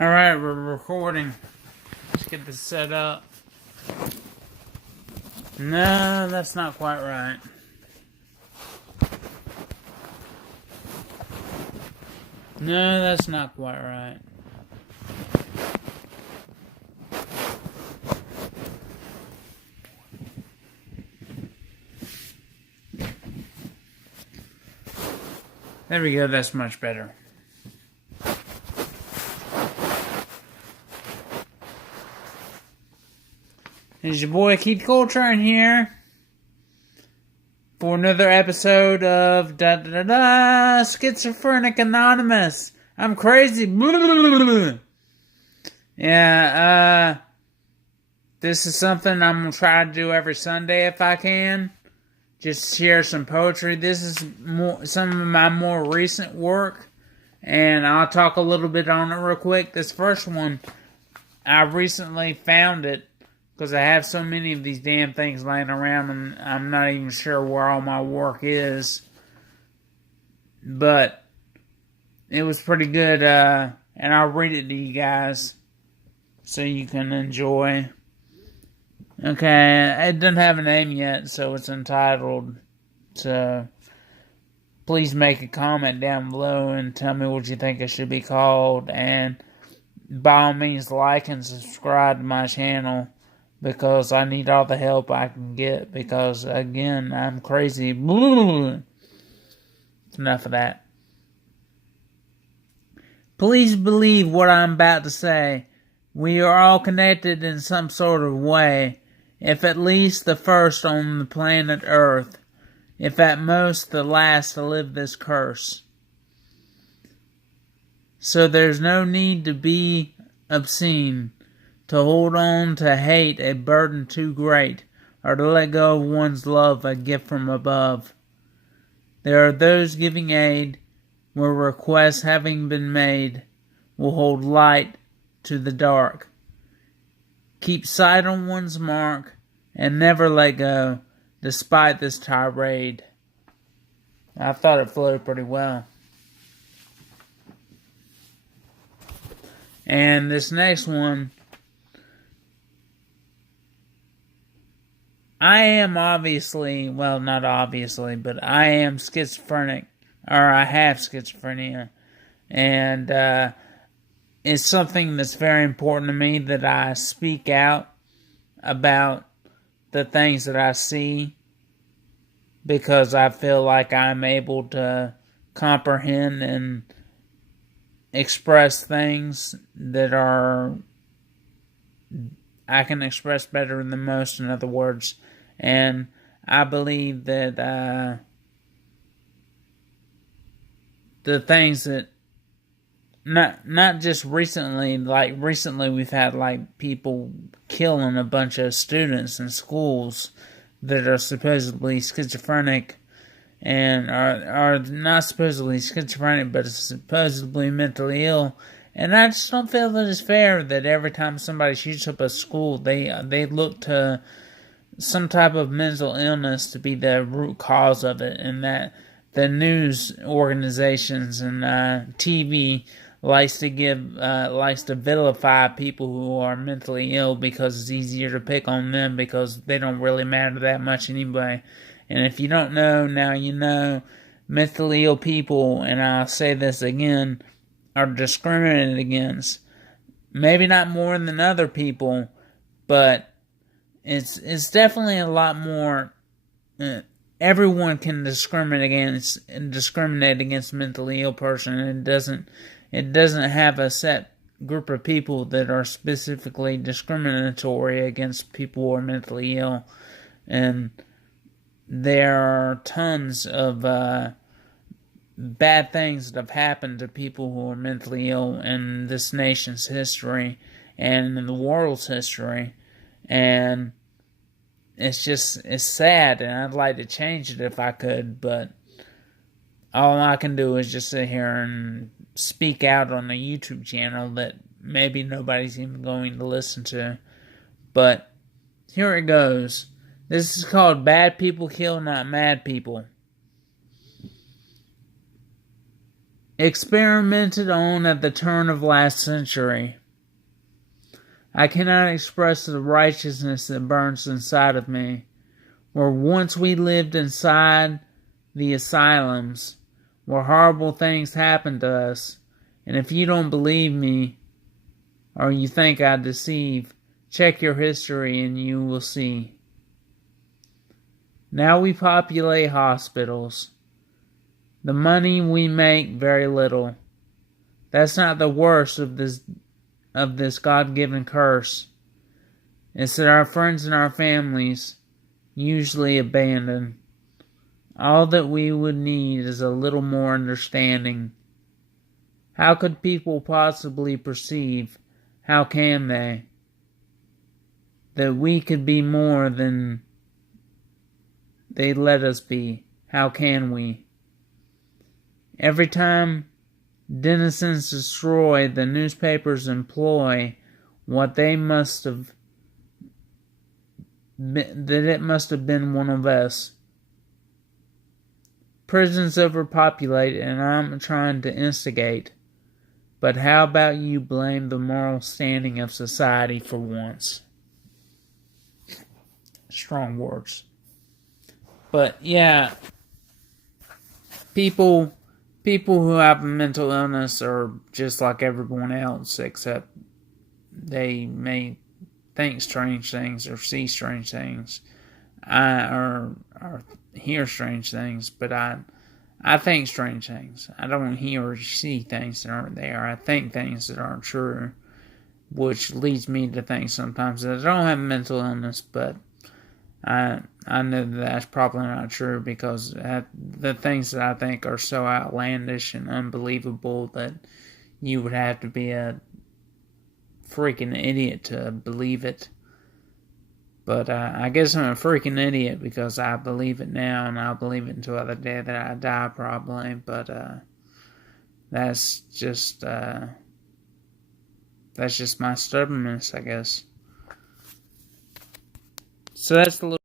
Alright, we're recording. Let's get this set up. No, that's not quite right. No, that's not quite right. There we go, that's much better. It's your boy Keith Coltrane here for another episode of Schizophrenic Anonymous. I'm crazy. Yeah, this is something I'm gonna try to do every Sunday if I can. Just share some poetry. This is some of my more recent work, and I'll talk a little bit on it real quick. This first one, I recently found it because I have so many of these damn things laying around, and I'm not even sure where all my work is. But it was pretty good, and I'll read it to you guys so you can enjoy. Okay, it doesn't have a name yet, so it's entitled. So please make a comment down below and tell me what you think it should be called. And by all means, like and subscribe to my channel because I need all the help I can get. Because, again, I'm crazy. Enough of that. Please believe what I'm about to say. We are all connected in some sort of way. If at least the first on the planet Earth, if at most the last to live this curse. So there's no need to be obscene, to hold on to hate a burden too great, or to let go of one's love a gift from above. There are those giving aid, where requests having been made, will hold light to the dark. Keep sight on one's mark, and never let go, despite this tirade. I thought it flowed pretty well. And this next one, I am obviously, well, not obviously, but I am schizophrenic, or I have schizophrenia, and it's something that's very important to me that I speak out about the things that I see because I feel like I'm able to comprehend and express things that I can express better than most, in other words. And I believe that the things that not just recently, like recently we've had like people killing a bunch of students in schools that are supposedly schizophrenic and are not supposedly schizophrenic but supposedly mentally ill. And I just don't feel that it's fair that every time somebody shoots up a school, they look to some type of mental illness to be the root cause of it, and that the news organizations and TV likes to vilify people who are mentally ill because it's easier to pick on them because they don't really matter that much anyway. And if you don't know, now you know. Mentally ill people, and I'll say this again, are discriminated against. Maybe not more than other people, but it's definitely a lot more. Everyone can discriminate against mentally ill person, and it doesn't have a set group of people that are specifically discriminatory against people who are mentally ill. And there are tons of bad things that have happened to people who are mentally ill in this nation's history and in the world's history. And it's sad, and I'd like to change it if I could, but all I can do is just sit here and speak out on a YouTube channel that maybe nobody's even going to listen to. But here it goes. This is called Bad People Kill, Not Mad People. experimented on at the turn of last century. I cannot express the righteousness that burns inside of me, where once we lived inside the asylums, where horrible things happened to us, and if you don't believe me, or you think I deceive, check your history and you will see. Now we populate hospitals. The money we make, very little. That's not the worst of this God-given curse. It's that our friends and our families usually abandon. All that we would need is a little more understanding. How could people possibly perceive, how can they, that we could be more than they let us be? How can we? Every time denizens destroy, the newspapers employ what they must have been, that it must have been one of us. Prisons overpopulate, and I'm trying to instigate. But how about you blame the moral standing of society for once? Strong words. But yeah, people who have a mental illness are just like everyone else, except they may think strange things or see strange things, or hear strange things. But I think strange things. I don't hear or see things that aren't there. I think things that aren't true, which leads me to think sometimes that I don't have a mental illness, but I know that's probably not true because the things that I think are so outlandish and unbelievable that you would have to be a freaking idiot to believe it. But I guess I'm a freaking idiot because I believe it now, and I'll believe it until the day that I die, probably. But that's just my stubbornness, I guess. So that's the little